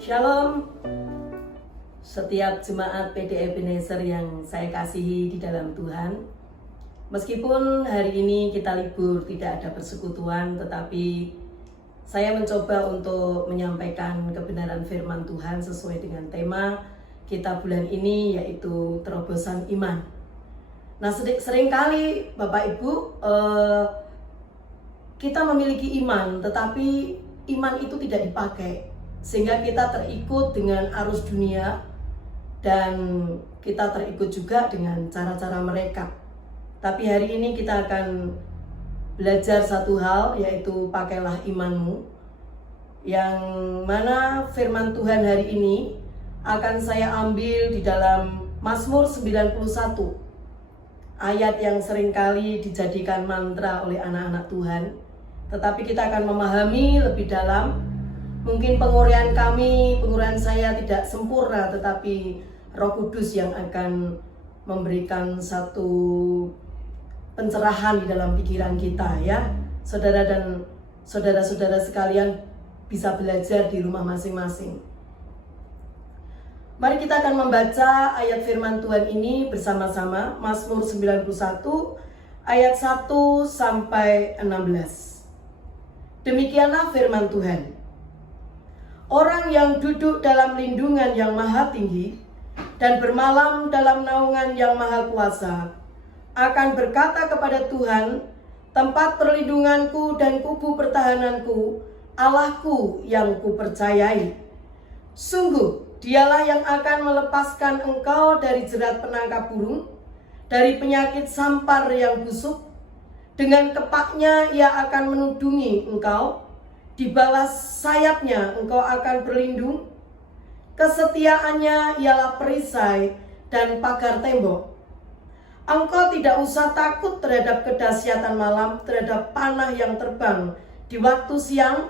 Shalom, setiap jemaat PDI Ebenezer yang saya kasihi di dalam Tuhan. Meskipun hari ini kita libur, tidak ada persekutuan, tetapi saya mencoba untuk menyampaikan kebenaran firman Tuhan sesuai dengan tema kita bulan ini, yaitu terobosan iman. Nah, seringkali Bapak Ibu, kita memiliki iman, tetapi iman itu tidak dipakai, sehingga kita terikut dengan arus dunia dan kita terikut juga dengan cara-cara mereka. Tapi hari ini kita akan belajar satu hal, yaitu pakailah imanmu, yang mana firman Tuhan hari ini akan saya ambil di dalam Mazmur 91, ayat yang seringkali dijadikan mantra oleh anak-anak Tuhan. Tetapi kita akan memahami lebih dalam. Mungkin pengurayan saya tidak sempurna, tetapi Roh Kudus yang akan memberikan satu pencerahan di dalam pikiran kita, ya. Saudara dan saudara-saudara sekalian bisa belajar di rumah masing-masing. Mari kita akan membaca ayat firman Tuhan ini bersama-sama. Mazmur 91 ayat 1 sampai 16. Demikianlah firman Tuhan. Orang yang duduk dalam lindungan yang maha tinggi dan bermalam dalam naungan yang maha kuasa akan berkata kepada Tuhan, tempat perlindunganku dan kubu pertahananku, Allahku yang kupercayai. Sungguh, dialah yang akan melepaskan engkau dari jerat penangkap burung, dari penyakit sampar yang busuk. Dengan kepaknya ia akan menudungi engkau. Di bawah sayapnya engkau akan berlindung. Kesetiaannya ialah perisai dan pagar tembok. Engkau tidak usah takut terhadap kedahsyatan malam, terhadap panah yang terbang di waktu siang,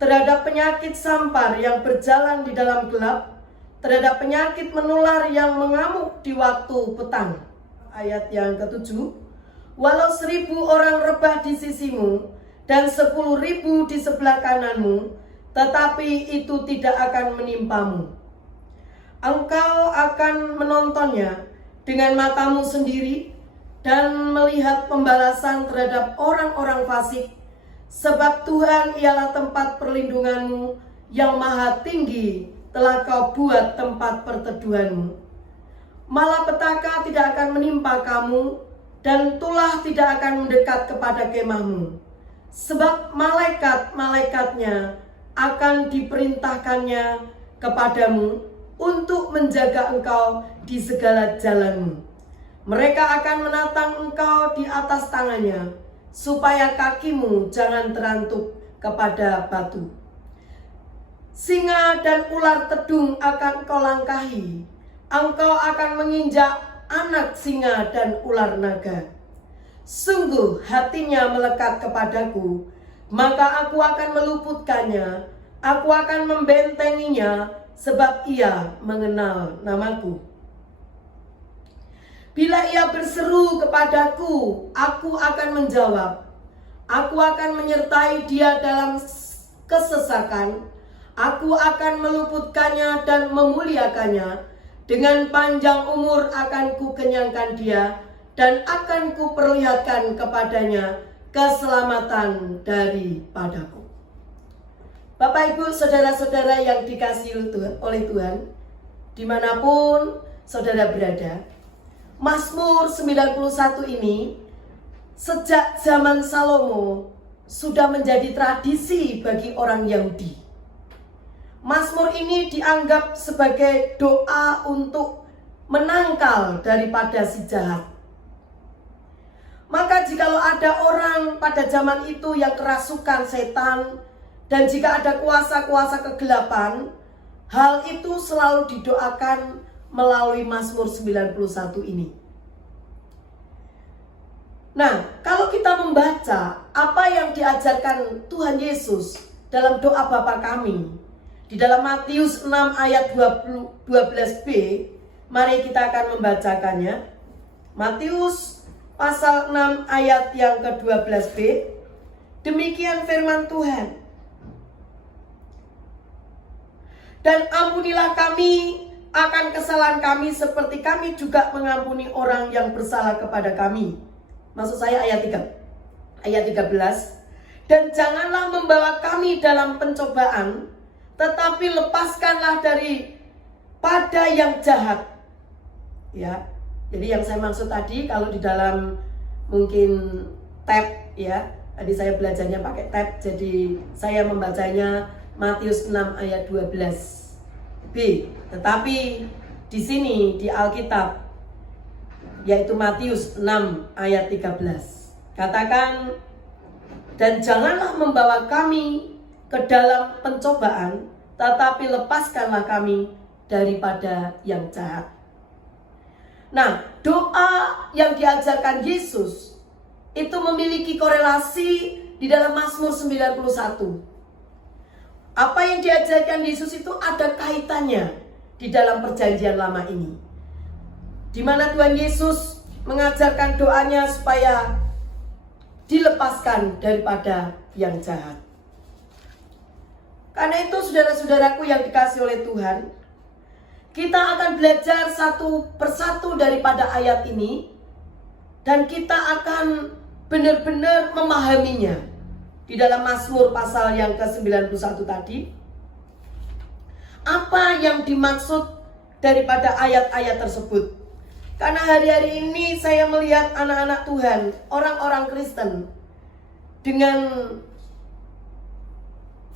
terhadap penyakit sampar yang berjalan di dalam gelap, terhadap penyakit menular yang mengamuk di waktu petang. Ayat yang ke-7. Walau 1.000 orang rebah di sisimu dan 10.000 di sebelah kananmu, tetapi itu tidak akan menimpamu. Engkau akan menontonnya dengan matamu sendiri dan melihat pembalasan terhadap orang-orang fasik, sebab Tuhan ialah tempat perlindunganmu, yang maha tinggi telah kau buat tempat perteduhanmu. Malapetaka tidak akan menimpa kamu, dan tulah tidak akan mendekat kepada kemahmu. Sebab malaikat-malaikatnya akan diperintahkannya kepadamu untuk menjaga engkau di segala jalanmu. Mereka akan menatang engkau di atas tangannya, supaya kakimu jangan terantuk kepada batu. Singa dan ular tedung akan kau langkahi. Engkau akan menginjak anak singa dan ular naga. Sungguh hatinya melekat kepadaku, maka aku akan meluputkannya, aku akan membentenginya, sebab ia mengenal namaku. Bila ia berseru kepadaku, aku akan menjawab. Aku akan menyertai dia dalam kesesakan, aku akan meluputkannya dan memuliakannya. Dengan panjang umur akan kukenyangkan dia, dan akan kuperlihatkan kepadanya keselamatan daripadaku. Bapak, Ibu, saudara-saudara yang dikasihi oleh Tuhan, dimanapun saudara berada, Mazmur 91 ini sejak zaman Salomo sudah menjadi tradisi bagi orang Yahudi. Mazmur ini dianggap sebagai doa untuk menangkal daripada si jahat. Maka jikalau ada orang pada zaman itu yang kerasukan setan, dan jika ada kuasa-kuasa kegelapan, hal itu selalu didoakan melalui Mazmur 91 ini. Nah, kalau kita membaca apa yang diajarkan Tuhan Yesus dalam doa Bapa kami, di dalam Matius 6 ayat 12b, mari kita akan membacakannya. Matius pasal 6 ayat yang ke-12b. Demikian firman Tuhan. Dan ampunilah kami akan kesalahan kami seperti kami juga mengampuni orang yang bersalah kepada kami. Maksud saya ayat 13. Dan janganlah membawa kami dalam pencobaan, tetapi lepaskanlah daripada yang jahat. Ya. Jadi yang saya maksud tadi, kalau di dalam mungkin tab ya, tadi saya belajarnya pakai tab, jadi saya membacanya Matius 6 ayat 12b. Tetapi di sini di Alkitab, yaitu Matius 6 ayat 13, katakan, dan janganlah membawa kami ke dalam pencobaan, tetapi lepaskanlah kami daripada yang jahat. Nah, doa yang diajarkan Yesus itu memiliki korelasi di dalam Mazmur 91. Apa yang diajarkan Yesus itu ada kaitannya di dalam perjanjian lama ini, di mana Tuhan Yesus mengajarkan doanya supaya dilepaskan daripada yang jahat. Karena itu saudara-saudaraku yang dikasihi oleh Tuhan, kita akan belajar satu persatu daripada ayat ini, dan kita akan benar-benar memahaminya di dalam Mazmur pasal yang ke-91 tadi. Apa yang dimaksud daripada ayat-ayat tersebut? Karena hari-hari ini saya melihat anak-anak Tuhan, orang-orang Kristen, dengan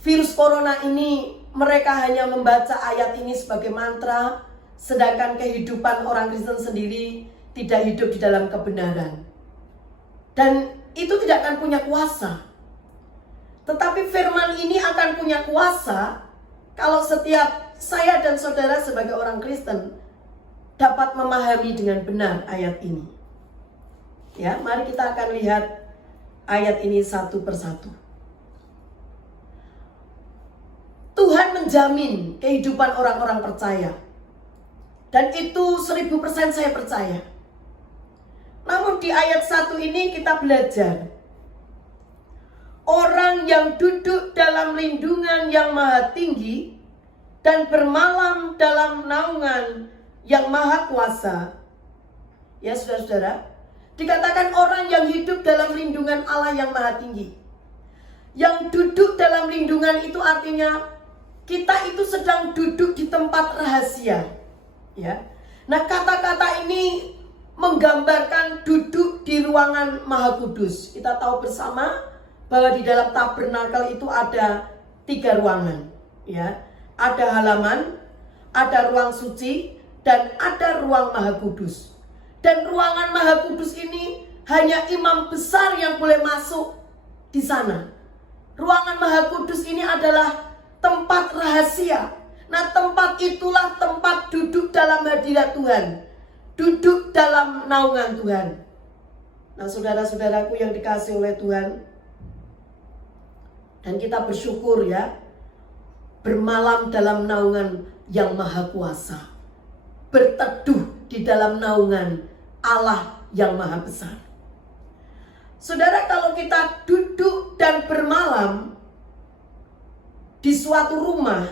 virus corona ini, mereka hanya membaca ayat ini sebagai mantra, sedangkan kehidupan orang Kristen sendiri tidak hidup di dalam kebenaran. Dan itu tidak akan punya kuasa. Tetapi firman ini akan punya kuasa kalau setiap saya dan saudara sebagai orang Kristen dapat memahami dengan benar ayat ini. Ya, mari kita akan lihat ayat ini satu persatu. Tuhan menjamin kehidupan orang-orang percaya. Dan itu 1000% saya percaya. Namun di ayat 1 ini kita belajar, orang yang duduk dalam lindungan yang maha tinggi dan bermalam dalam naungan yang maha kuasa. Ya saudara-saudara, dikatakan orang yang hidup dalam lindungan Allah yang maha tinggi. Yang duduk dalam lindungan itu artinya kita itu sedang duduk di tempat rahasia. Ya. Nah, kata-kata ini menggambarkan duduk di ruangan maha kudus. Kita tahu bersama bahwa di dalam tabernakel itu ada 3 ruangan. Ya. Ada halaman, ada ruang suci, dan ada ruang maha kudus. Dan ruangan maha kudus ini hanya imam besar yang boleh masuk di sana. Ruangan maha kudus ini adalah tempat rahasia. Nah, tempat itulah tempat duduk dalam hadirat Tuhan, duduk dalam naungan Tuhan. Nah, saudara-saudaraku yang dikasihi oleh Tuhan, dan kita bersyukur ya, bermalam dalam naungan yang maha kuasa, berteduh di dalam naungan Allah yang maha besar. Saudara, kalau kita duduk dan bermalam di suatu rumah,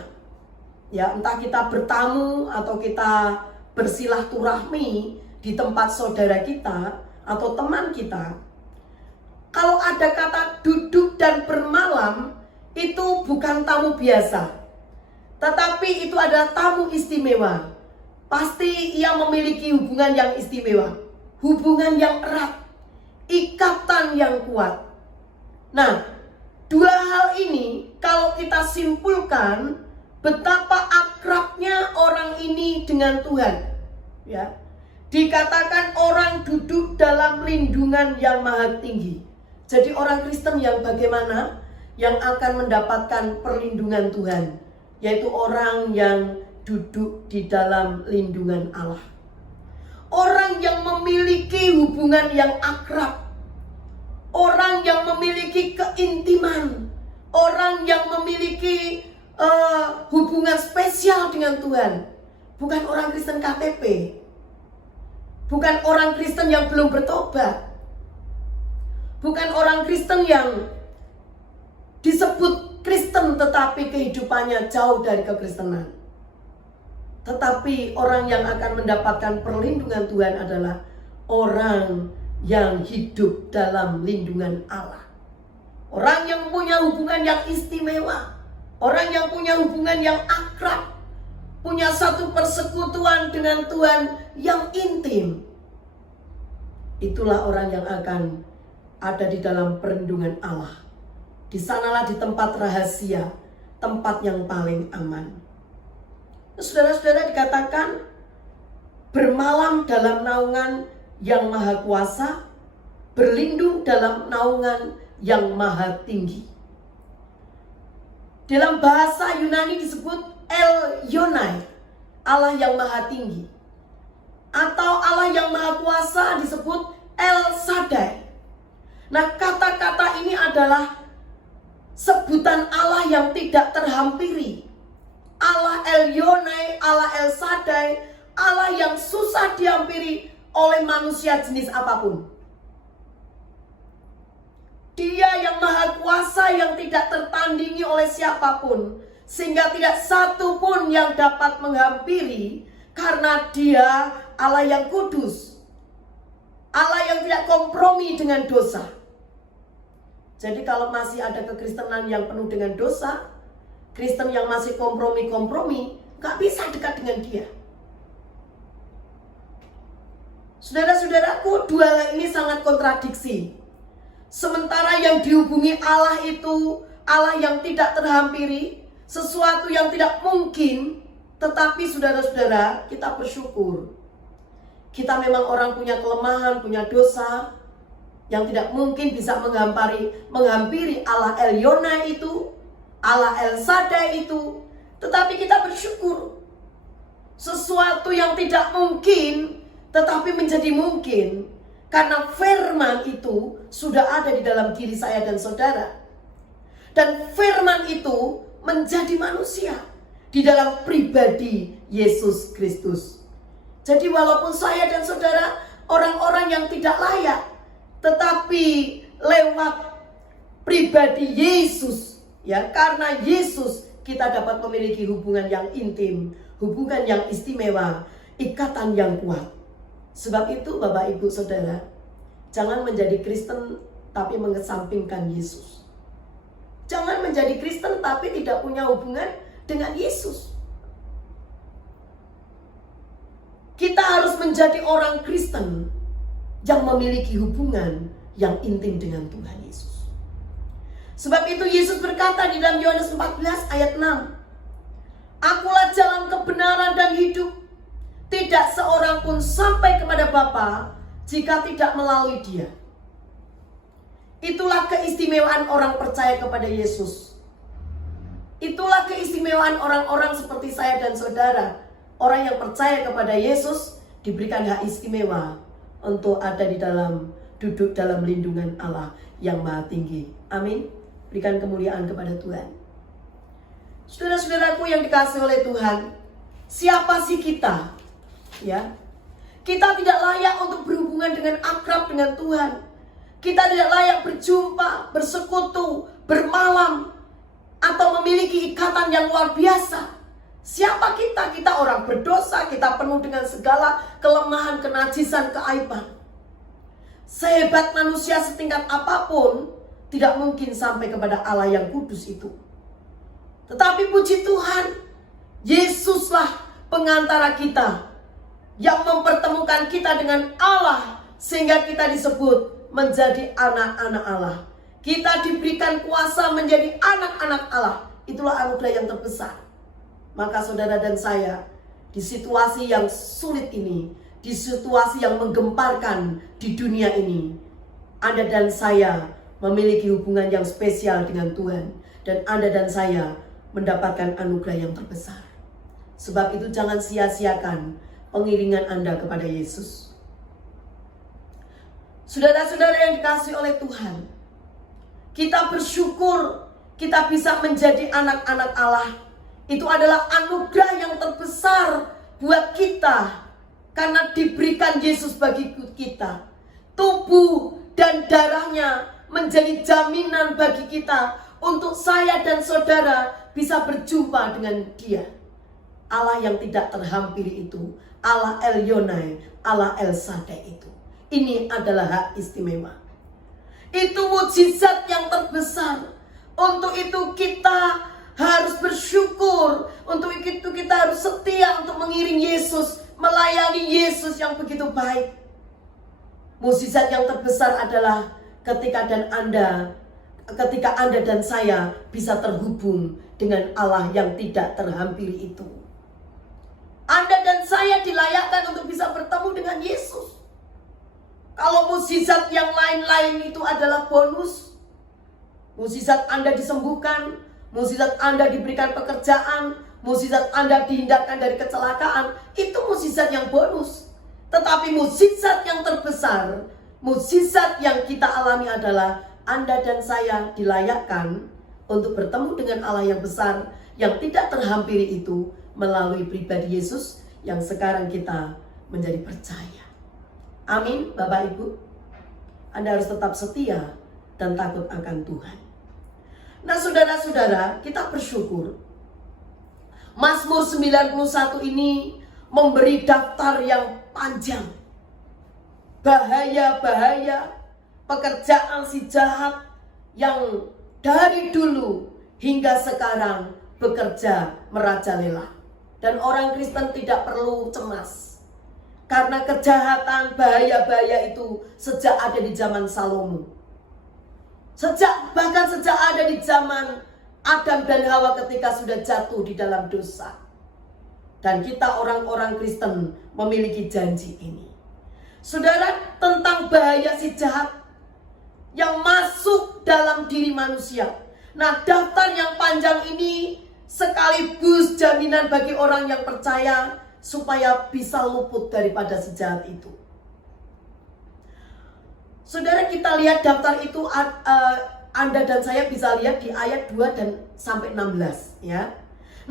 ya entah kita bertamu atau kita bersilaturahmi di tempat saudara kita atau teman kita, kalau ada kata duduk dan bermalam, itu bukan tamu biasa, tetapi itu adalah tamu istimewa. Pasti ia memiliki hubungan yang istimewa, hubungan yang erat, ikatan yang kuat. Nah, 2 hal ini kalau kita simpulkan betapa akrabnya orang ini dengan Tuhan. Ya. Dikatakan orang duduk dalam lindungan yang maha tinggi. Jadi orang Kristen yang bagaimana? Yang akan mendapatkan perlindungan Tuhan, yaitu orang yang duduk di dalam lindungan Allah. Orang yang memiliki hubungan yang akrab, orang yang memiliki keintiman, orang yang memiliki hubungan spesial dengan Tuhan. Bukan orang Kristen KTP, bukan orang Kristen yang belum bertobat, bukan orang Kristen yang disebut Kristen tetapi kehidupannya jauh dari kekristenan. Tetapi orang yang akan mendapatkan perlindungan Tuhan adalah orang yang hidup dalam lindungan Allah. Orang yang punya hubungan yang istimewa, orang yang punya hubungan yang akrab, punya satu persekutuan dengan Tuhan yang intim. Itulah orang yang akan ada di dalam perlindungan Allah. Di sanalah di tempat rahasia, tempat yang paling aman. Saudara-saudara, dikatakan bermalam dalam naungan yang maha kuasa, berlindung dalam naungan yang maha tinggi. Dalam bahasa Yunani disebut El Yonai, Allah yang maha tinggi. Atau Allah yang maha kuasa disebut El Shaddai. Nah, kata-kata ini adalah sebutan Allah yang tidak terhampiri. Allah El Yonai, Allah El Shaddai, Allah yang susah dihampiri oleh manusia jenis apapun. Dia yang maha kuasa yang tidak tertandingi oleh siapapun, sehingga tidak satu pun yang dapat menghampiri, karena dia Allah yang kudus, Allah yang tidak kompromi dengan dosa. Jadi kalau masih ada kekristenan yang penuh dengan dosa, Kristen yang masih kompromi-kompromi, gak bisa dekat dengan dia. Saudara-saudaraku, dua hal ini sangat kontradiksi. Sementara yang dihubungi Allah itu Allah yang tidak terhampiri, sesuatu yang tidak mungkin. Tetapi saudara-saudara, kita bersyukur. Kita memang orang punya kelemahan, punya dosa, yang tidak mungkin bisa menghampiri Allah El Yonai itu, Allah El Shaddai itu. Tetapi kita bersyukur. Sesuatu yang tidak mungkin tetapi menjadi mungkin, karena firman itu sudah ada di dalam diri saya dan saudara. Dan firman itu menjadi manusia di dalam pribadi Yesus Kristus. Jadi walaupun saya dan saudara orang-orang yang tidak layak, tetapi lewat pribadi Yesus, ya, karena Yesus kita dapat memiliki hubungan yang intim, hubungan yang istimewa, ikatan yang kuat. Sebab itu Bapak Ibu Saudara, jangan menjadi Kristen tapi mengesampingkan Yesus. Jangan menjadi Kristen tapi tidak punya hubungan dengan Yesus. Kita harus menjadi orang Kristen yang memiliki hubungan yang intim dengan Tuhan Yesus. Sebab itu Yesus berkata di dalam Yohanes 14 ayat 6, "Akulah jalan kebenaran dan hidup. Tidak seorang pun sampai kepada Bapa jika tidak melalui Dia." Itulah keistimewaan orang percaya kepada Yesus. Itulah keistimewaan orang-orang seperti saya dan saudara. Orang yang percaya kepada Yesus diberikan hak istimewa untuk ada di dalam, duduk dalam lindungan Allah yang maha tinggi. Amin. Berikan kemuliaan kepada Tuhan. Saudara-saudaraku yang dikasihi oleh Tuhan, siapa sih kita? Ya, kita tidak layak untuk berhubungan dengan akrab dengan Tuhan. Kita tidak layak berjumpa, bersekutu, bermalam, atau memiliki ikatan yang luar biasa. Siapa kita? Kita orang berdosa, kita penuh dengan segala kelemahan, kenajisan, keaiban. Sehebat manusia setingkat apapun, tidak mungkin sampai kepada Allah yang kudus itu. Tetapi puji Tuhan, Yesuslah pengantara kita, yang mempertemukan kita dengan Allah, sehingga kita disebut menjadi anak-anak Allah. Kita diberikan kuasa menjadi anak-anak Allah. Itulah anugerah yang terbesar. Maka saudara dan saya, di situasi yang sulit ini, di situasi yang menggemparkan di dunia ini, Anda dan saya memiliki hubungan yang spesial dengan Tuhan. Dan Anda dan saya mendapatkan anugerah yang terbesar. Sebab itu jangan sia-siakan pengiringan Anda kepada Yesus. Saudara-saudara yang dikasihi oleh Tuhan, kita bersyukur kita bisa menjadi anak-anak Allah. Itu adalah anugerah yang terbesar buat kita, karena diberikan Yesus bagi kita. Tubuh dan darahnya menjadi jaminan bagi kita untuk saya dan saudara bisa berjumpa dengan Dia. Allah yang tidak terhampiri itu, Allah Elyonai, Allah El Shaddai itu. Ini adalah hak istimewa. Itu mukjizat yang terbesar. Untuk itu kita harus bersyukur. Untuk itu kita harus setia untuk mengiring Yesus, melayani Yesus yang begitu baik. Mukjizat yang terbesar adalah ketika Anda dan saya bisa terhubung dengan Allah yang tidak terhampiri itu. Anda dan saya dilayakkan untuk bisa bertemu dengan Yesus. Kalau mukjizat yang lain-lain itu adalah bonus, mukjizat Anda disembuhkan, mukjizat Anda diberikan pekerjaan, mukjizat Anda dihindarkan dari kecelakaan, itu mukjizat yang bonus. Tetapi mukjizat yang terbesar, mukjizat yang kita alami adalah Anda dan saya dilayakkan untuk bertemu dengan Allah yang besar, yang tidak terhampiri itu, melalui pribadi Yesus yang sekarang kita menjadi percaya. Amin, Bapak Ibu. Anda harus tetap setia dan takut akan Tuhan. Nah, saudara-saudara, kita bersyukur Mazmur 91 ini memberi daftar yang panjang. Bahaya-bahaya pekerjaan si jahat yang dari dulu hingga sekarang bekerja merajalela. Dan orang Kristen tidak perlu cemas, karena kejahatan, bahaya-bahaya itu sejak ada di zaman Salomo. Bahkan sejak ada di zaman Adam dan Hawa ketika sudah jatuh di dalam dosa. Dan kita orang-orang Kristen memiliki janji ini. Saudara, tentang bahaya si jahat yang masuk dalam diri manusia. Nah, daftar yang panjang ini sekaligus jaminan bagi orang yang percaya supaya bisa luput daripada si jahat itu. Saudara, kita lihat daftar itu, Anda dan saya bisa lihat di ayat 2 dan sampai 16 ya.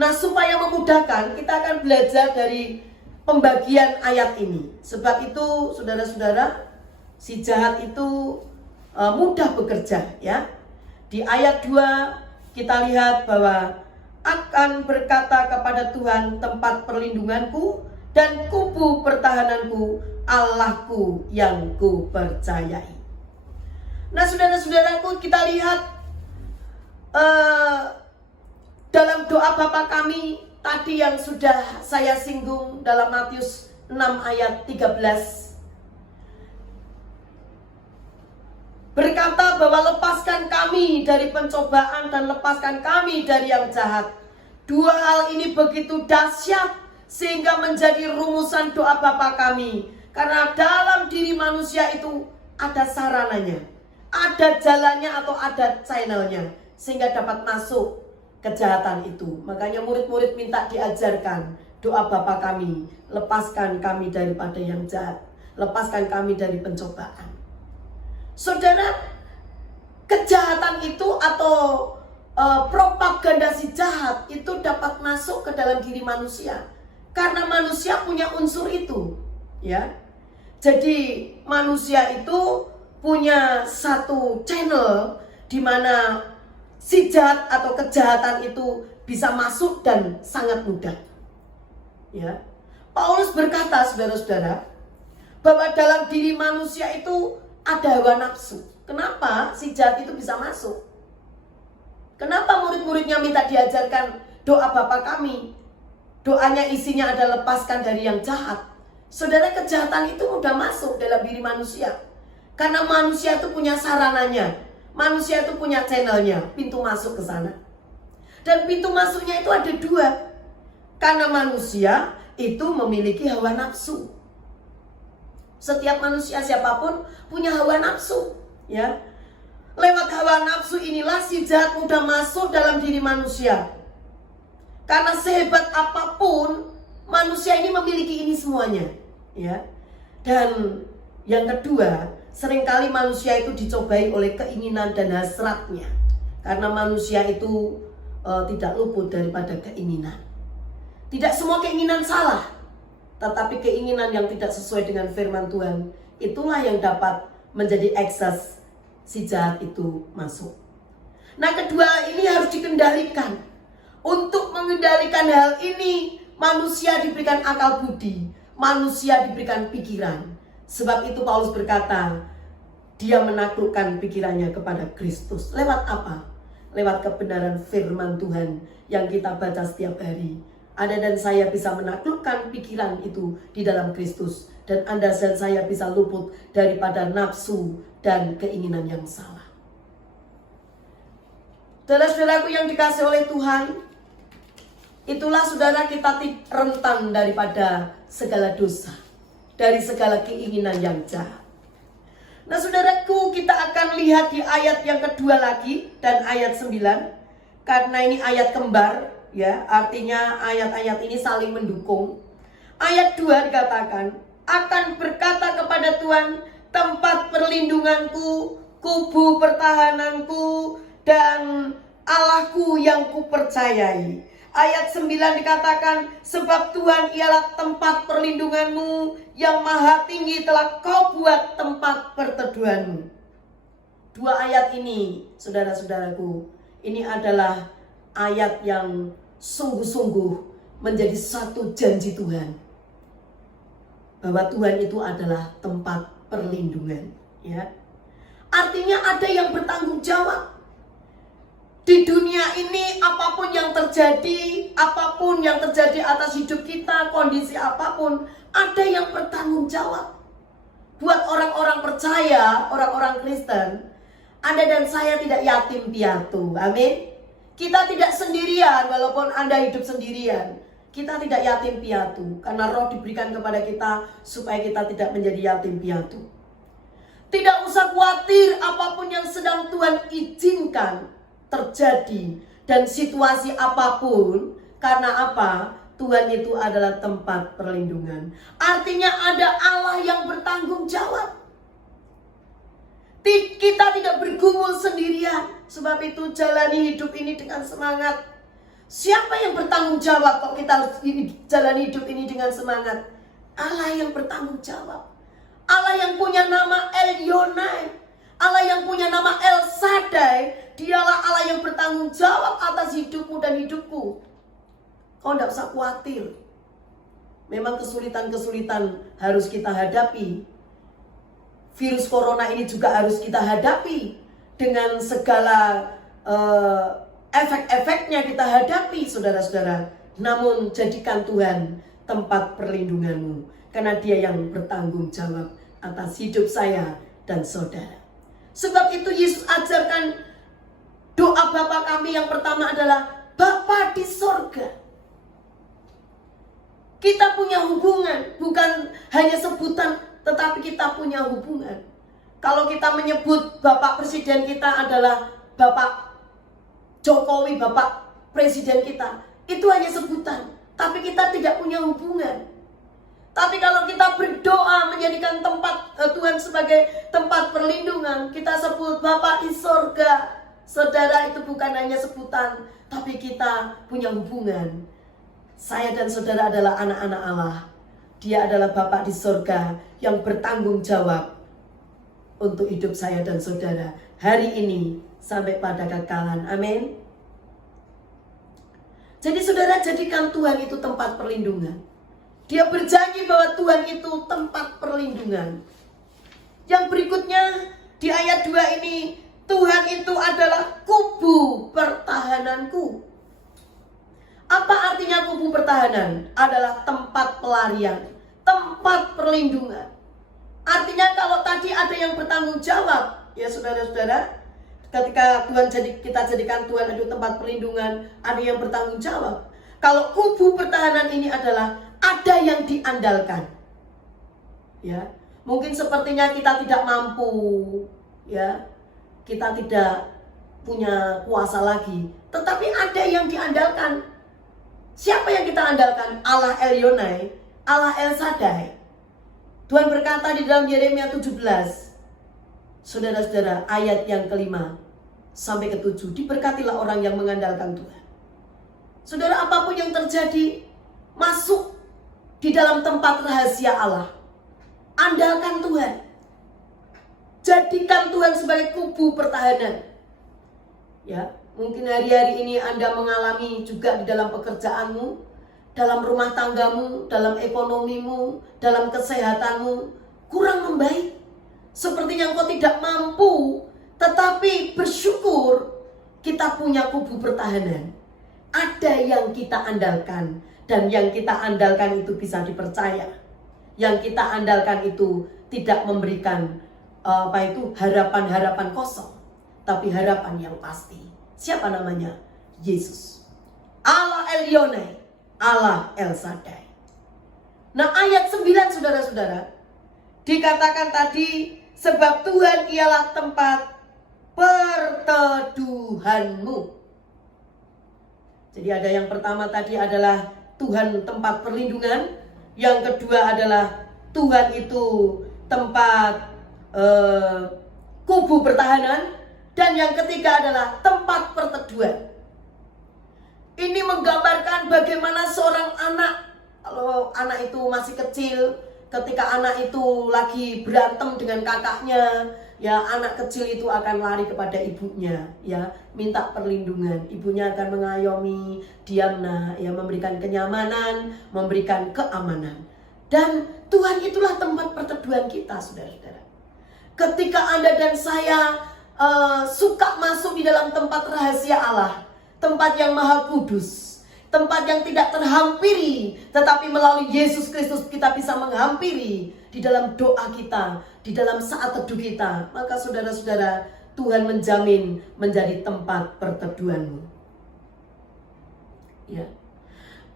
Nah, supaya memudahkan, kita akan belajar dari pembagian ayat ini. Sebab itu, saudara-saudara, si jahat itu mudah bekerja ya. Di ayat 2 kita lihat bahwa akan berkata kepada Tuhan tempat perlindunganku dan kubu pertahananku, Allahku yang ku percayai. Nah, saudara-saudaraku, kita lihat dalam doa Bapa kami tadi yang sudah saya singgung dalam Matius 6 ayat 13. Berkata bahwa lepaskan kami dari pencobaan dan lepaskan kami dari yang jahat. Dua hal ini begitu dahsyat sehingga menjadi rumusan doa Bapa kami. Karena dalam diri manusia itu ada sarananya, ada jalannya atau ada channelnya, sehingga dapat masuk kejahatan itu. Makanya murid-murid minta diajarkan doa Bapa kami, lepaskan kami daripada yang jahat, lepaskan kami dari pencobaan. Saudara, kejahatan itu atau propaganda si jahat itu dapat masuk ke dalam diri manusia karena manusia punya unsur itu, ya. Jadi manusia itu punya satu channel di mana si jahat atau kejahatan itu bisa masuk dan sangat mudah. Ya. Paulus berkata, saudara-saudara, bahwa dalam diri manusia itu ada hawa nafsu. Kenapa si jahat itu bisa masuk? Kenapa murid-muridnya minta diajarkan doa Bapa kami? Doanya isinya adalah lepaskan dari yang jahat. Saudara, kejahatan itu mudah masuk dalam diri manusia. Karena manusia itu punya sarananya. Manusia itu punya channelnya, pintu masuk ke sana. Dan pintu masuknya itu ada dua. Karena manusia itu memiliki hawa nafsu. Setiap manusia siapapun punya hawa nafsu, ya. Lewat hawa nafsu inilah si jahat mudah masuk dalam diri manusia. Karena sehebat apapun manusia ini memiliki ini semuanya, ya. Dan yang kedua, seringkali manusia itu dicobai oleh keinginan dan hasratnya. Karena manusia itu tidak luput daripada keinginan. Tidak semua keinginan salah, tetapi keinginan yang tidak sesuai dengan firman Tuhan, itulah yang dapat menjadi akses si jahat itu masuk. Nah, kedua ini harus dikendalikan. Untuk mengendalikan hal ini, manusia diberikan akal budi, manusia diberikan pikiran. Sebab itu Paulus berkata, dia menaklukkan pikirannya kepada Kristus. Lewat apa? Lewat kebenaran firman Tuhan yang kita baca setiap hari. Anda dan saya bisa menaklukkan pikiran itu di dalam Kristus. Dan Anda dan saya bisa luput daripada nafsu dan keinginan yang salah. Saudara-saudaraku yang dikasihi oleh Tuhan, itulah saudara kita rentan daripada segala dosa, dari segala keinginan yang jahat. Nah saudaraku, kita akan lihat di ayat yang kedua lagi dan ayat 9. Karena ini ayat kembar, ya, artinya ayat-ayat ini saling mendukung. Ayat 2 dikatakan, akan berkata kepada Tuhan, tempat perlindunganku, kubu pertahananku, dan Allahku yang kupercayai. Ayat 9 dikatakan, sebab Tuhan ialah tempat perlindunganmu, yang maha tinggi telah kau buat tempat perteduhanmu. Dua ayat ini, saudara-saudaraku, ini adalah ayat yang sungguh-sungguh menjadi satu janji Tuhan. Bahwa Tuhan itu adalah tempat perlindungan. Ya. Artinya ada yang bertanggung jawab. Di dunia ini apapun yang terjadi atas hidup kita, kondisi apapun, ada yang bertanggung jawab. Buat orang-orang percaya, orang-orang Kristen, Anda dan saya tidak yatim piatu. Amin. Kita tidak sendirian walaupun Anda hidup sendirian. Kita tidak yatim piatu karena roh diberikan kepada kita supaya kita tidak menjadi yatim piatu. Tidak usah khawatir apapun yang sedang Tuhan izinkan terjadi dan situasi apapun. Karena apa? Tuhan itu adalah tempat perlindungan. Artinya ada Allah yang bertanggung jawab. Kita tidak bergumul sendirian. Sebab itu jalani hidup ini dengan semangat. Siapa yang bertanggung jawab kalau kita harus jalani hidup ini dengan semangat? Allah yang bertanggung jawab. Allah yang punya nama El Yonai, Allah yang punya nama El Shaddai. Dialah Allah yang bertanggung jawab atas hidupmu dan hidupku. Kau tidak usah khawatir. Memang kesulitan-kesulitan harus kita hadapi. Virus corona ini juga harus kita hadapi. Dengan segala efek-efeknya kita hadapi, saudara-saudara. Namun jadikan Tuhan tempat perlindunganmu. Karena dia yang bertanggung jawab atas hidup saya dan saudara. Sebab itu Yesus ajarkan doa Bapa kami yang pertama adalah Bapa di sorga. Kita punya hubungan, bukan hanya sebutan, tetapi kita punya hubungan. Kalau kita menyebut Bapak Presiden kita adalah Bapak Jokowi, Bapak Presiden kita, itu hanya sebutan, tapi kita tidak punya hubungan. Tapi kalau kita berdoa menjadikan tempat Tuhan sebagai tempat perlindungan, kita sebut Bapa di sorga. Saudara, itu bukan hanya sebutan, tapi kita punya hubungan. Saya dan saudara adalah anak-anak Allah. Dia adalah Bapa di sorga yang bertanggung jawab untuk hidup saya dan saudara hari ini sampai pada kekalan. Amin. Jadi saudara, jadikan Tuhan itu tempat perlindungan. Dia berjanji bahwa Tuhan itu tempat perlindungan. Yang berikutnya di ayat 2 ini, Tuhan itu adalah kubu pertahananku. Apa artinya kubu pertahanan? Adalah tempat pelarian, tempat perlindungan. Artinya kalau tadi ada yang bertanggung jawab, ya saudara-saudara, ketika kita jadikan Tuhan itu tempat perlindungan, ada yang bertanggung jawab. Kalau kubu pertahanan ini adalah ada yang diandalkan. Ya, mungkin sepertinya kita tidak mampu, ya. Kita tidak punya kuasa lagi, tetapi ada yang diandalkan. Siapa yang kita andalkan? Allah El Yonai, Allah El Shaddai. Tuhan berkata di dalam Yeremia 17, saudara-saudara, ayat yang kelima sampai ke-7, diberkatilah orang yang mengandalkan Tuhan. Saudara, apapun yang terjadi, masuk di dalam tempat rahasia Allah. Andalkan Tuhan. Jadikan Tuhan sebagai kubu pertahanan. Ya, mungkin hari-hari ini Anda mengalami juga di dalam pekerjaanmu dalam rumah tanggamu, dalam ekonomimu, dalam kesehatanmu kurang membaik, sepertinya engkau tidak mampu, tetapi bersyukur kita punya kubu pertahanan. Ada yang kita andalkan, dan yang kita andalkan itu bisa dipercaya. Yang kita andalkan itu tidak memberikan harapan-harapan kosong, tapi harapan yang pasti. Siapa namanya? Yesus, Allah Elionai, Allah El Shaddai. Nah, ayat 9 saudara-saudara, dikatakan tadi, sebab Tuhan ialah tempat perteduhanmu. Jadi ada yang pertama tadi adalah Tuhan tempat perlindungan. Yang kedua adalah Tuhan itu tempat kubu pertahanan. Dan yang ketiga adalah tempat perteduhan. Ini menggambarkan bagaimana seorang anak, kalau anak itu masih kecil, ketika anak itu lagi berantem dengan kakaknya, ya anak kecil itu akan lari kepada ibunya, ya minta perlindungan. Ibunya akan mengayomi, diam nak, ya memberikan kenyamanan, memberikan keamanan. Dan Tuhan itulah tempat perteduhan kita, saudara-saudara. Ketika Anda dan saya suka masuk di dalam tempat rahasia Allah, tempat yang maha kudus, tempat yang tidak terhampiri, tetapi melalui Yesus Kristus kita bisa menghampiri di dalam doa kita, di dalam saat teduh kita. Maka saudara-saudara, Tuhan menjamin menjadi tempat perteduhanmu, ya.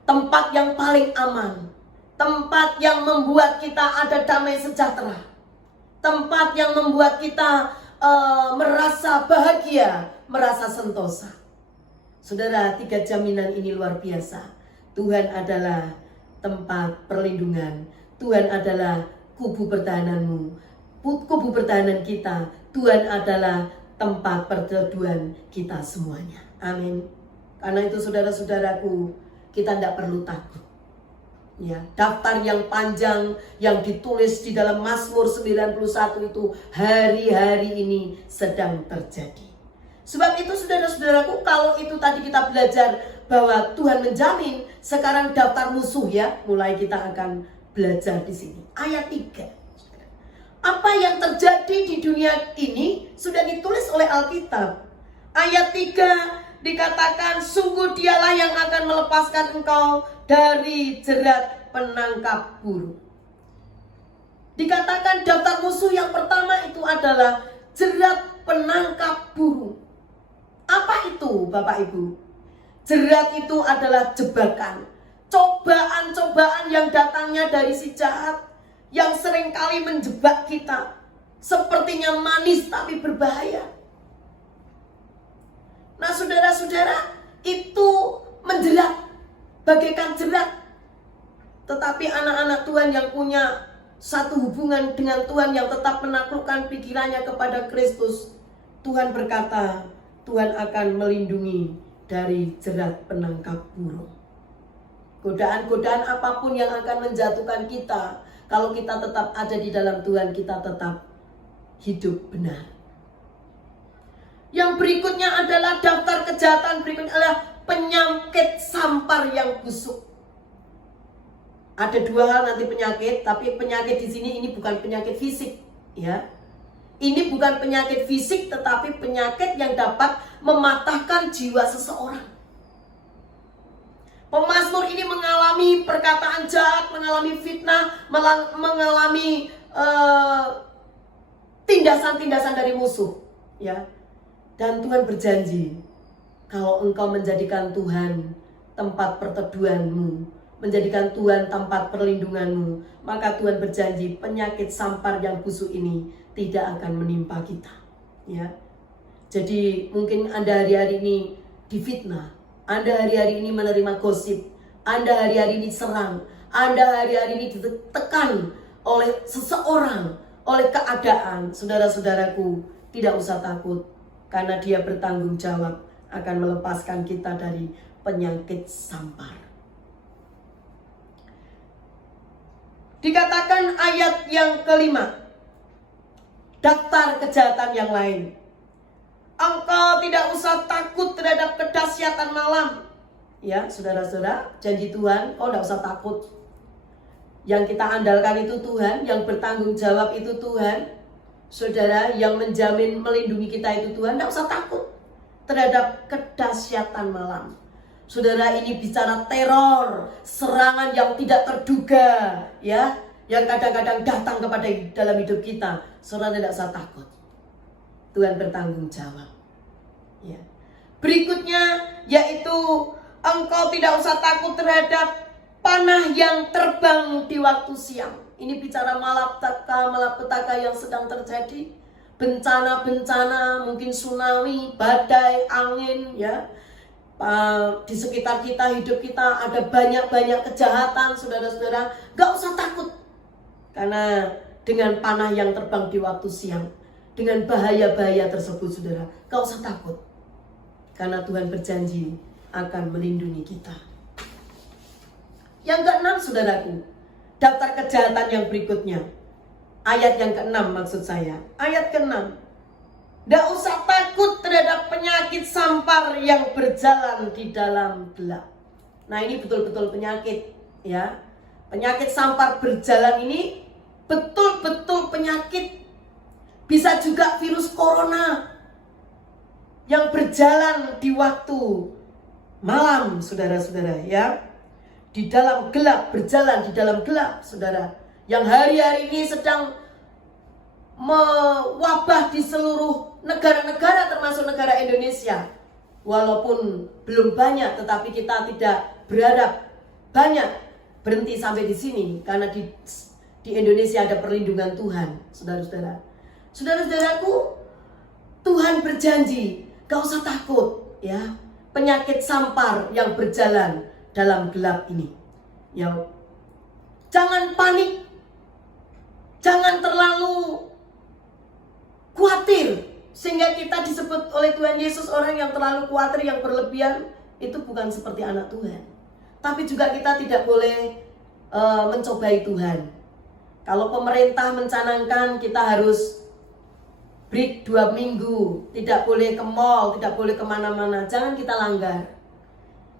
Tempat yang paling aman, tempat yang membuat kita ada damai sejahtera, tempat yang membuat kita merasa bahagia, merasa sentosa. Saudara, 3 jaminan ini luar biasa. Tuhan adalah tempat perlindungan, Tuhan adalah kubu pertahananmu, kubu pertahanan kita, Tuhan adalah tempat perteduhan kita semuanya. Amin. Karena itu saudara-saudaraku, kita tidak perlu takut. Ya, daftar yang panjang yang ditulis di dalam Mazmur 91 itu hari-hari ini sedang terjadi. Sebab itu saudara-saudaraku, kalau itu tadi kita belajar bahwa Tuhan menjamin, sekarang daftar musuh ya, mulai kita akan belajar di sini. Ayat 3. Apa yang terjadi di dunia ini sudah ditulis oleh Alkitab. Ayat 3 dikatakan, sungguh dialah yang akan melepaskan engkau dari jerat penangkap burung. Dikatakan daftar musuh yang pertama itu adalah jerat penangkap burung. Apa itu Bapak Ibu? Jerat itu adalah jebakan, cobaan-cobaan yang datangnya dari si jahat, yang seringkali menjebak kita. Sepertinya manis tapi berbahaya. Nah saudara-saudara, itu menjerat, bagaikan jerat. Tetapi anak-anak Tuhan yang punya satu hubungan dengan Tuhan, yang tetap menaklukkan pikirannya kepada Kristus, Tuhan berkata, Tuhan akan melindungi dari jerat penangkap burung. Godaan-godaan apapun yang akan menjatuhkan kita, kalau kita tetap ada di dalam Tuhan, kita tetap hidup benar. Yang berikutnya adalah daftar kejahatan berikutnya adalah penyakit sampar yang busuk. Ada 2 hal nanti penyakit, tapi penyakit di sini ini bukan penyakit fisik, ya. Ini bukan penyakit fisik, tetapi penyakit yang dapat mematahkan jiwa seseorang. Pemazmur ini mengalami perkataan jahat, mengalami fitnah, mengalami tindasan-tindasan dari musuh, ya. Dan Tuhan berjanji, kalau engkau menjadikan Tuhan tempat perteduhanmu, menjadikan Tuhan tempat perlindunganmu, maka Tuhan berjanji penyakit sampar yang busuk ini tidak akan menimpa kita, ya. Jadi mungkin Anda hari-hari ini difitnah, Anda hari-hari ini menerima gosip, Anda hari-hari ini diserang, Anda hari-hari ini ditekan oleh seseorang, oleh keadaan. Saudara-saudaraku, tidak usah takut, karena Dia bertanggung jawab akan melepaskan kita dari penyakit sampar. Dikatakan ayat yang kelima, daftar kejahatan yang lain. Engkau tidak usah takut terhadap kedahsyatan malam. Ya, saudara-saudara, janji Tuhan, kau tidak usah takut. Yang kita andalkan itu Tuhan, yang bertanggung jawab itu Tuhan. Saudara, yang menjamin melindungi kita itu Tuhan, tidak usah takut terhadap kedahsyatan malam. Saudara, ini bicara teror, serangan yang tidak terduga, ya, yang kadang-kadang datang kepada dalam hidup kita. Saudara tidak usah takut. Tuhan bertanggung jawab. Ya. Berikutnya yaitu engkau tidak usah takut terhadap panah yang terbang di waktu siang. Ini bicara malapetaka yang sedang terjadi. Bencana-bencana, mungkin tsunami, badai, angin, ya. Di sekitar kita, hidup kita ada banyak-banyak kejahatan, saudara-saudara. Gak usah takut. Karena dengan panah yang terbang di waktu siang, dengan bahaya-bahaya tersebut, saudara, gak usah takut. Karena Tuhan berjanji akan melindungi kita. Yang keenam, saudaraku, daftar kejahatan yang berikutnya. Ayat yang keenam maksud saya. Ayat keenam. Tidak usah takut terhadap penyakit sampar yang berjalan di dalam gelap. Nah, ini betul-betul penyakit, ya. Penyakit sampar berjalan ini betul-betul penyakit. Bisa juga virus corona yang berjalan di waktu malam, saudara-saudara, ya. Di dalam gelap, berjalan di dalam gelap, saudara. Yang hari-hari ini sedang mewabah di seluruh negara-negara termasuk negara Indonesia. Walaupun belum banyak, tetapi kita tidak berharap banyak berhenti sampai di sini. Karena di Indonesia ada perlindungan Tuhan, saudara-saudara. Saudara-saudaraku, Tuhan berjanji, gak usah takut, ya. Penyakit sampar yang berjalan dalam gelap ini, ya. Jangan panik, jangan terlalu khawatir sehingga kita disebut oleh Tuhan Yesus orang yang terlalu khawatir, yang berlebihan. Itu bukan seperti anak Tuhan. Tapi juga kita tidak boleh mencobai Tuhan. Kalau pemerintah mencanangkan kita harus break 2 minggu, tidak boleh ke mall, tidak boleh kemana-mana, jangan kita langgar.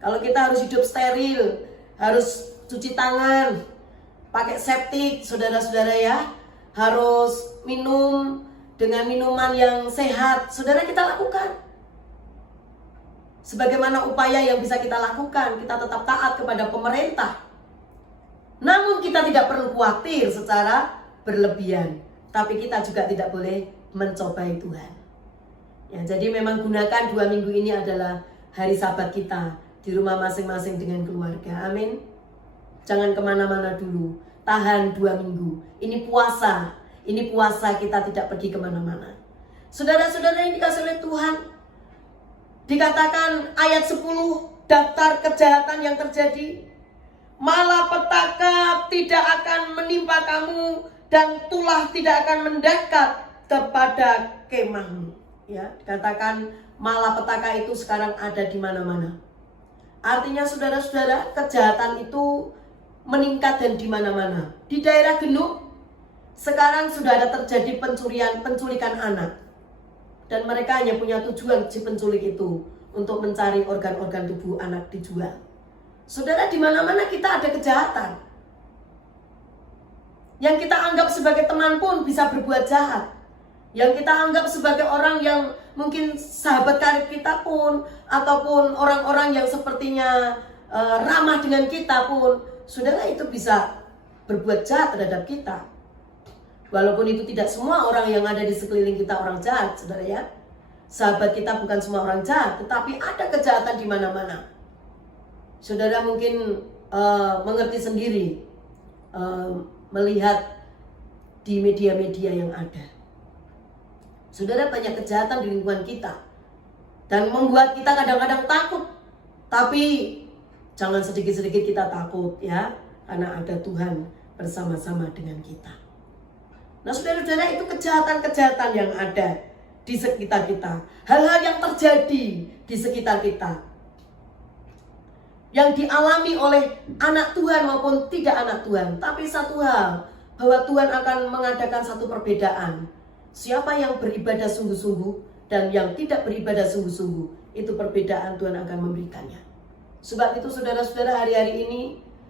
Kalau kita harus hidup steril, harus cuci tangan, pakai septik, saudara-saudara, ya, harus minum dengan minuman yang sehat, saudara, kita lakukan. Sebagaimana upaya yang bisa kita lakukan, kita tetap taat kepada pemerintah. Namun kita tidak perlu khawatir secara berlebihan, tapi kita juga tidak boleh mencobai Tuhan. Ya, jadi memang gunakan 2 minggu ini adalah hari Sabat kita di rumah masing-masing dengan keluarga. Amin. Jangan kemana-mana dulu. Tahan 2 minggu. Ini puasa. Ini puasa, kita tidak pergi kemana-mana. Saudara-saudara yang dikasih oleh Tuhan, dikatakan ayat 10, daftar kejahatan yang terjadi. Malapetaka tidak akan menimpa kamu, dan tulah tidak akan mendekat kepada kemahmu. Ya, dikatakan malapetaka itu sekarang ada di mana-mana. Artinya, saudara-saudara, kejahatan itu meningkat dan di mana-mana. Di daerah Genuk sekarang sudah ada terjadi penculikan anak. Dan mereka hanya punya tujuan, si penculik itu, untuk mencari organ-organ tubuh anak dijual. Saudara, di mana-mana kita ada kejahatan. Yang kita anggap sebagai teman pun bisa berbuat jahat. Yang kita anggap sebagai orang yang mungkin sahabat karib kita pun, ataupun orang-orang yang sepertinya ramah dengan kita pun, saudara, itu bisa berbuat jahat terhadap kita. Walaupun itu tidak semua orang yang ada di sekeliling kita orang jahat, saudara, ya. Sahabat kita bukan semua orang jahat, tetapi ada kejahatan di mana-mana. Saudara mungkin mengerti sendiri, melihat di media-media yang ada. Saudara, banyak kejahatan di lingkungan kita dan membuat kita kadang-kadang takut. Tapi jangan sedikit-sedikit kita takut, ya, karena ada Tuhan bersama-sama dengan kita. Nah, saudara-saudara, itu kejahatan-kejahatan yang ada di sekitar kita. Hal-hal yang terjadi di sekitar kita, yang dialami oleh anak Tuhan maupun tidak anak Tuhan. Tapi satu hal, bahwa Tuhan akan mengadakan satu perbedaan. Siapa yang beribadah sungguh-sungguh dan yang tidak beribadah sungguh-sungguh, itu perbedaan Tuhan akan memberikannya. Sebab itu saudara-saudara, hari-hari ini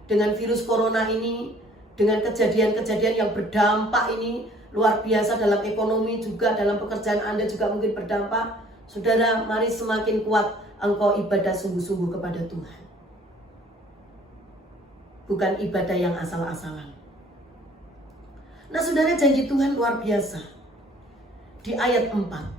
dengan virus corona ini, dengan kejadian-kejadian yang berdampak ini luar biasa dalam ekonomi juga, dalam pekerjaan Anda juga mungkin berdampak. Saudara, mari semakin kuat engkau ibadah sungguh-sungguh kepada Tuhan. Bukan ibadah yang asal-asalan. Nah saudara, janji Tuhan luar biasa. Di ayat 4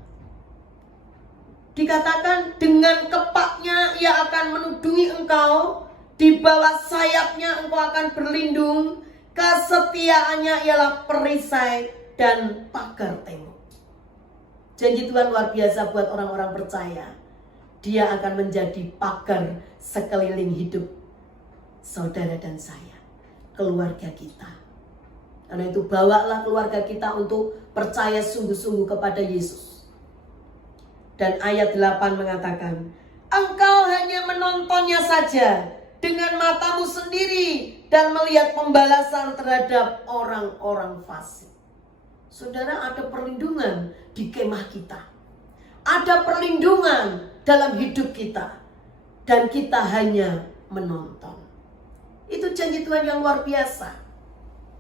dikatakan, dengan kepaknya ia akan menudungi engkau, di bawah sayapnya engkau akan berlindung, kesetiaannya ialah perisai dan pagar tembok. Janji Tuhan luar biasa buat orang-orang percaya. Dia akan menjadi pagar sekeliling hidup saudara dan saya, keluarga kita. Karena itu bawalah keluarga kita untuk percaya sungguh-sungguh kepada Yesus. Dan ayat 8 mengatakan, engkau hanya menontonnya saja dengan matamu sendiri dan melihat pembalasan terhadap orang-orang fasik. Saudara, ada perlindungan di kemah kita. Ada perlindungan dalam hidup kita. Dan kita hanya menonton. Itu janji Tuhan yang luar biasa.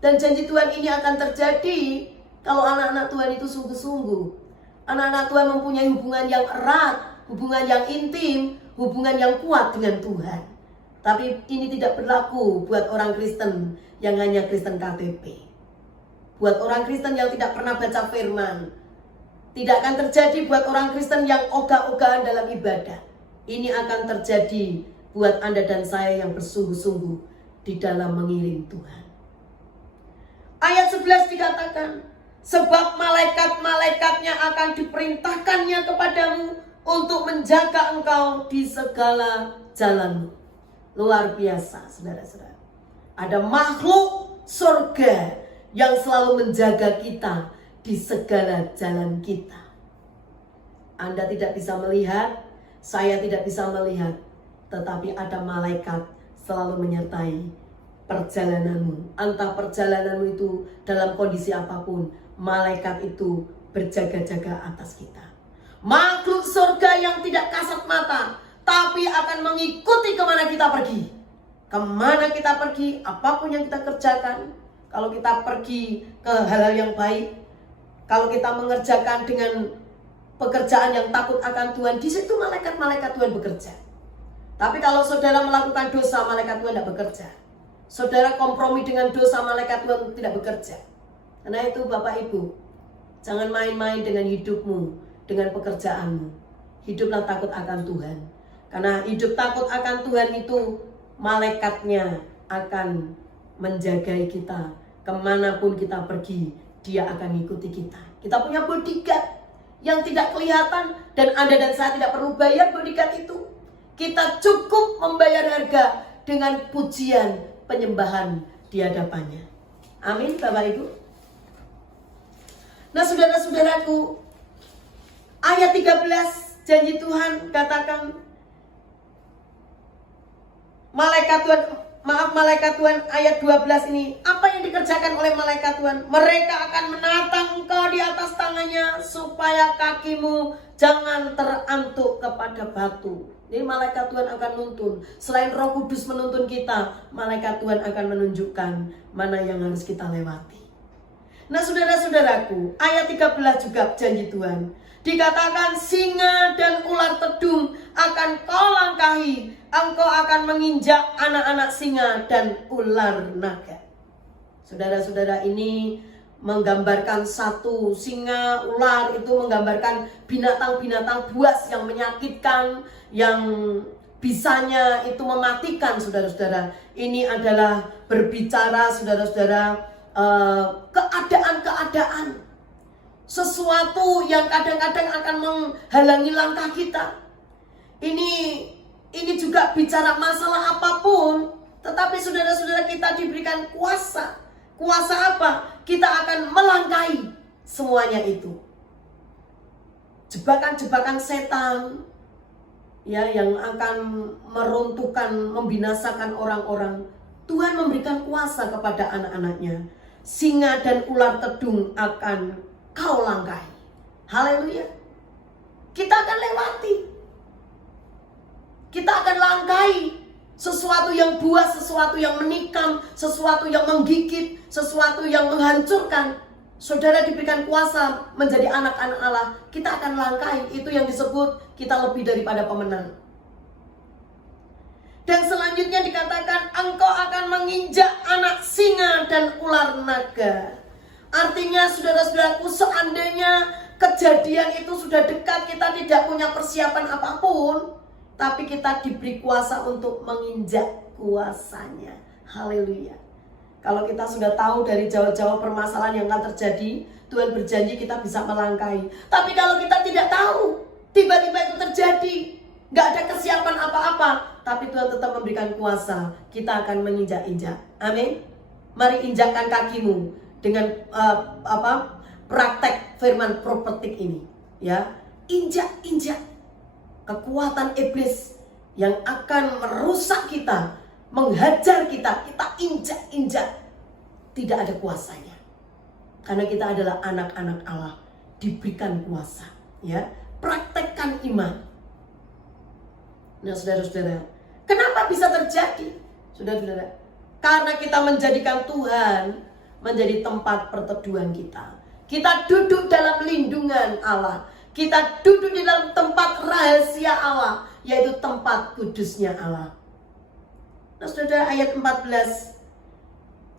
Dan janji Tuhan ini akan terjadi kalau anak-anak Tuhan itu sungguh-sungguh. Anak-anak Tuhan mempunyai hubungan yang erat, hubungan yang intim, hubungan yang kuat dengan Tuhan. Tapi ini tidak berlaku buat orang Kristen yang hanya Kristen KTP. Buat orang Kristen yang tidak pernah baca firman. Tidak akan terjadi buat orang Kristen yang ogah-ogahan dalam ibadah. Ini akan terjadi buat Anda dan saya yang bersungguh-sungguh di dalam mengiring Tuhan. Ayat 11 dikatakan, sebab malaikat-malaikatnya akan diperintahkannya kepadamu untuk menjaga engkau di segala jalanmu. Luar biasa, saudara-saudara. Ada makhluk surga yang selalu menjaga kita di segala jalan kita. Anda tidak bisa melihat, saya tidak bisa melihat, tetapi ada malaikat selalu menyertai perjalananmu. Entah perjalananmu itu dalam kondisi apapun, malaikat itu berjaga-jaga atas kita. Makhluk surga yang tidak kasat mata, tapi akan mengikuti kemana kita pergi. Kemana kita pergi, apapun yang kita kerjakan. Kalau kita pergi ke hal-hal yang baik, kalau kita mengerjakan dengan pekerjaan yang takut akan Tuhan, di situ malaikat-malaikat Tuhan bekerja. Tapi kalau saudara melakukan dosa, malaikat Tuhan tidak bekerja. Saudara kompromi dengan dosa, malaikat Tuhan tidak bekerja. Karena itu Bapak Ibu, jangan main-main dengan hidupmu, dengan pekerjaanmu. Hiduplah takut akan Tuhan. Karena hidup takut akan Tuhan itu, malaikatnya akan menjagai kita. Kemanapun kita pergi, dia akan mengikuti kita. Kita punya bodyguard yang tidak kelihatan, dan Anda dan saya tidak perlu bayar bodyguard itu. Kita cukup membayar harga dengan pujian, penyembahan di hadapannya. Amin Bapak Ibu. Nah saudara-saudaraku, ayat 13 janji Tuhan katakan, malaikat Tuhan ayat 12 ini, apa yang dikerjakan oleh malaikat Tuhan? Mereka akan menatang engkau di atas tangannya supaya kakimu jangan terantuk kepada batu. Jadi malaikat Tuhan akan nuntun. Selain Roh Kudus menuntun kita, malaikat Tuhan akan menunjukkan mana yang harus kita lewati. Nah saudara-saudaraku, ayat 13 juga janji Tuhan. Dikatakan singa dan ular tedung akan kau langkahi. Engkau akan menginjak anak-anak singa dan ular naga. Saudara-saudara, ini menggambarkan satu singa, ular itu menggambarkan binatang-binatang buas yang menyakitkan, yang bisanya itu mematikan, saudara-saudara. Ini adalah berbicara, saudara-saudara, keadaan-keadaan. Sesuatu yang kadang-kadang akan menghalangi langkah kita. Ini juga bicara masalah apapun, tetapi saudara-saudara, kita diberikan kuasa. Kuasa apa? Kita akan melangkahi semuanya itu. Jebakan-jebakan setan ya, yang akan meruntuhkan, membinasakan orang-orang. Tuhan memberikan kuasa kepada anak-anaknya. Singa dan ular tedung akan kau langkahi. Haleluya. Kita akan lewati. Kita akan langkahi sesuatu yang buas, sesuatu yang menikam, sesuatu yang menggigit, sesuatu yang menghancurkan. Saudara diberikan kuasa menjadi anak-anak Allah, kita akan langkahi. Itu yang disebut kita lebih daripada pemenang. Dan selanjutnya dikatakan engkau akan menginjak anak singa dan ular naga. Artinya saudara-saudaraku, seandainya kejadian itu sudah dekat, kita tidak punya persiapan apapun, tapi kita diberi kuasa untuk menginjak kuasanya. Haleluya. Kalau kita sudah tahu dari jauh-jauh permasalahan yang akan terjadi, Tuhan berjanji kita bisa melangkahi. Tapi kalau kita tidak tahu, tiba-tiba itu terjadi, gak ada kesiapan apa-apa, tapi Tuhan tetap memberikan kuasa, kita akan menginjak-injak. Amin. Mari injakkan kakimu dengan praktek firman profetik ini, ya. Injak-injak kekuatan iblis yang akan merusak kita, menghajar kita, kita injak-injak. Tidak ada kuasanya. Karena kita adalah anak-anak Allah, diberikan kuasa, ya. Praktekkan iman. Nah, saudara-saudara, kenapa bisa terjadi? Saudara-saudara, karena kita menjadikan Tuhan menjadi tempat perteduhan kita. Kita duduk dalam lindungan Allah. Kita duduk di dalam tempat rahasia Allah, yaitu tempat kudusnya Allah. Nah, saudara, ayat 14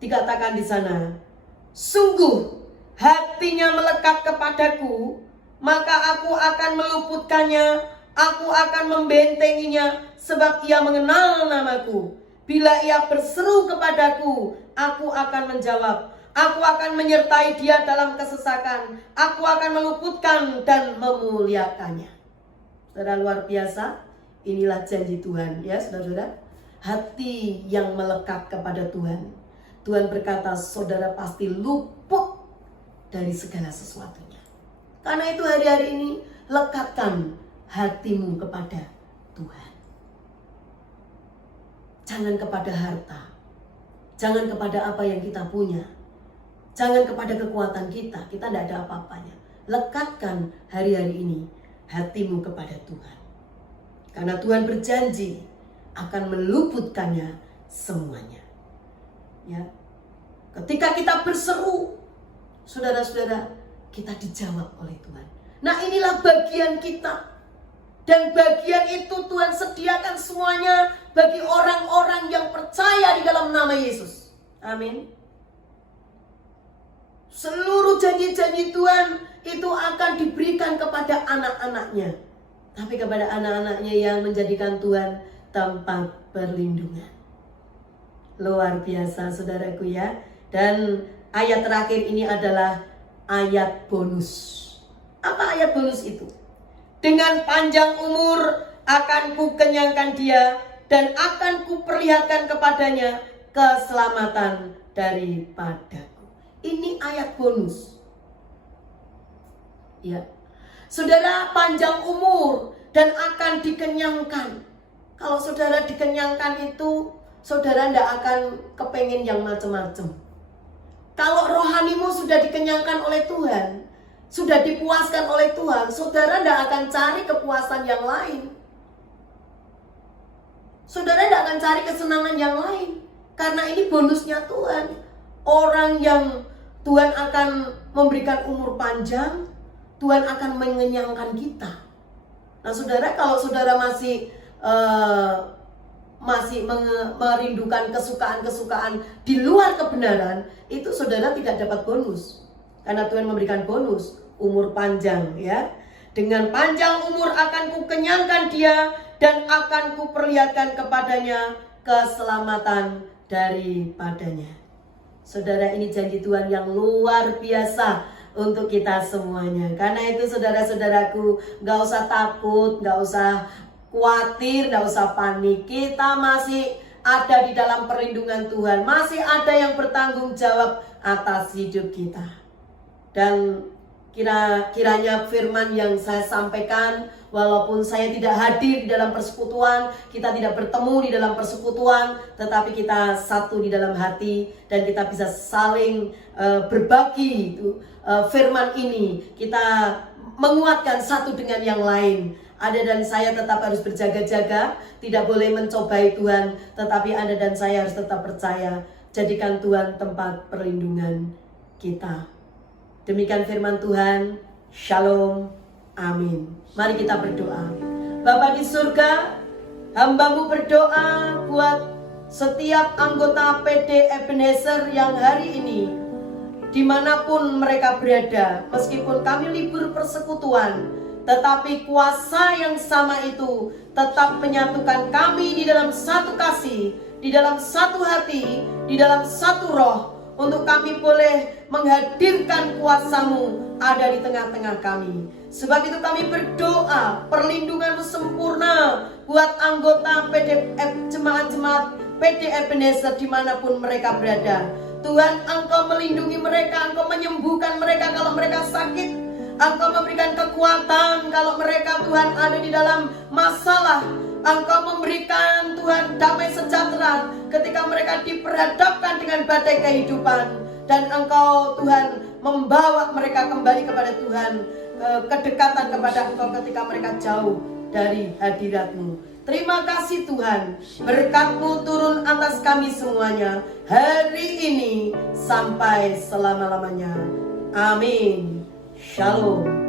dikatakan di sana, sungguh hatinya melekat kepadaku, maka aku akan meluputkannya, aku akan membentenginya, sebab ia mengenal namaku. Bila ia berseru kepadaku, aku akan menjawab. Aku akan menyertai dia dalam kesesakan. Aku akan meluputkan dan memuliakannya. Saudara, luar biasa. Inilah janji Tuhan, ya saudara-saudara. Hati yang melekat kepada Tuhan. Tuhan berkata, saudara pasti luput dari segala sesuatunya. Karena itu hari-hari ini, lekatkan hatimu kepada Tuhan. Jangan kepada harta. Jangan kepada apa yang kita punya. Jangan kepada kekuatan kita. Kita tidak ada apa-apanya. Lekatkan hari-hari ini hatimu kepada Tuhan. Karena Tuhan berjanji akan meluputkannya semuanya. Ya. Ketika kita berseru, saudara-saudara, kita dijawab oleh Tuhan. Nah, inilah bagian kita. Dan bagian itu Tuhan sediakan semuanya bagi orang-orang yang percaya di dalam nama Yesus. Amin. Seluruh janji-janji Tuhan itu akan diberikan kepada anak-anaknya. Tapi kepada anak-anaknya yang menjadikan Tuhan tempat perlindungan. Luar biasa saudaraku, ya. Dan ayat terakhir ini adalah ayat bonus. Apa ayat bonus itu? Dengan panjang umur akan ku kenyangkan dia, dan akan ku perlihatkan kepadanya keselamatan daripadaku. Ini ayat bonus. Ya. Saudara, panjang umur dan akan dikenyangkan. Kalau saudara dikenyangkan itu, saudara tidak akan kepengen yang macam-macam. Kalau rohanimu sudah dikenyangkan oleh Tuhan, sudah dipuaskan oleh Tuhan, saudara tidak akan cari kepuasan yang lain. Saudara tidak akan cari kesenangan yang lain. Karena ini bonusnya Tuhan. Orang yang Tuhan akan memberikan umur panjang, Tuhan akan mengenyangkan kita. Nah saudara, kalau saudara masih merindukan kesukaan-kesukaan di luar kebenaran, itu saudara tidak dapat bonus. Karena Tuhan memberikan bonus, umur panjang, ya. Dengan panjang umur akan ku kenyangkan dia, dan akan ku perlihatkan kepadanya keselamatan daripadanya. Saudara, ini janji Tuhan yang luar biasa untuk kita semuanya. Karena itu saudara-saudaraku, gak usah takut, gak usah khawatir, gak usah panik. Kita masih ada di dalam perlindungan Tuhan. Masih ada yang bertanggung jawab atas hidup kita. Dan kiranya firman yang saya sampaikan, walaupun saya tidak hadir di dalam persekutuan, kita tidak bertemu di dalam persekutuan, tetapi kita satu di dalam hati, dan kita bisa saling berbagi firman ini. Kita menguatkan satu dengan yang lain, Anda dan saya tetap harus berjaga-jaga, tidak boleh mencobai Tuhan, tetapi Anda dan saya harus tetap percaya. Jadikan Tuhan tempat perlindungan kita. Demikian firman Tuhan. Shalom. Amin. Mari kita berdoa. Bapa di surga, hamba-Mu berdoa buat setiap anggota PD Ebenezer yang hari ini, dimanapun mereka berada, meskipun kami libur persekutuan, tetapi kuasa yang sama itu tetap menyatukan kami di dalam satu kasih, di dalam satu hati, di dalam satu roh, untuk kami boleh menghadirkan kuasa-Mu ada di tengah-tengah kami. Sebab itu kami berdoa perlindungan-Mu sempurna buat anggota jemaat-jemaat PD Ebenezer dimanapun mereka berada. Tuhan, Engkau melindungi mereka, Engkau menyembuhkan mereka kalau mereka sakit, Engkau memberikan kekuatan kalau mereka, Tuhan, ada di dalam masalah. Engkau memberikan, Tuhan, damai sejahtera ketika mereka diperhadapkan dengan badai kehidupan. Dan Engkau, Tuhan, membawa mereka kembali kepada Tuhan, kedekatan kepada Engkau ketika mereka jauh dari hadirat-Mu. Terima kasih Tuhan, berkat-Mu turun atas kami semuanya hari ini sampai selama-lamanya. Amin. Shalom.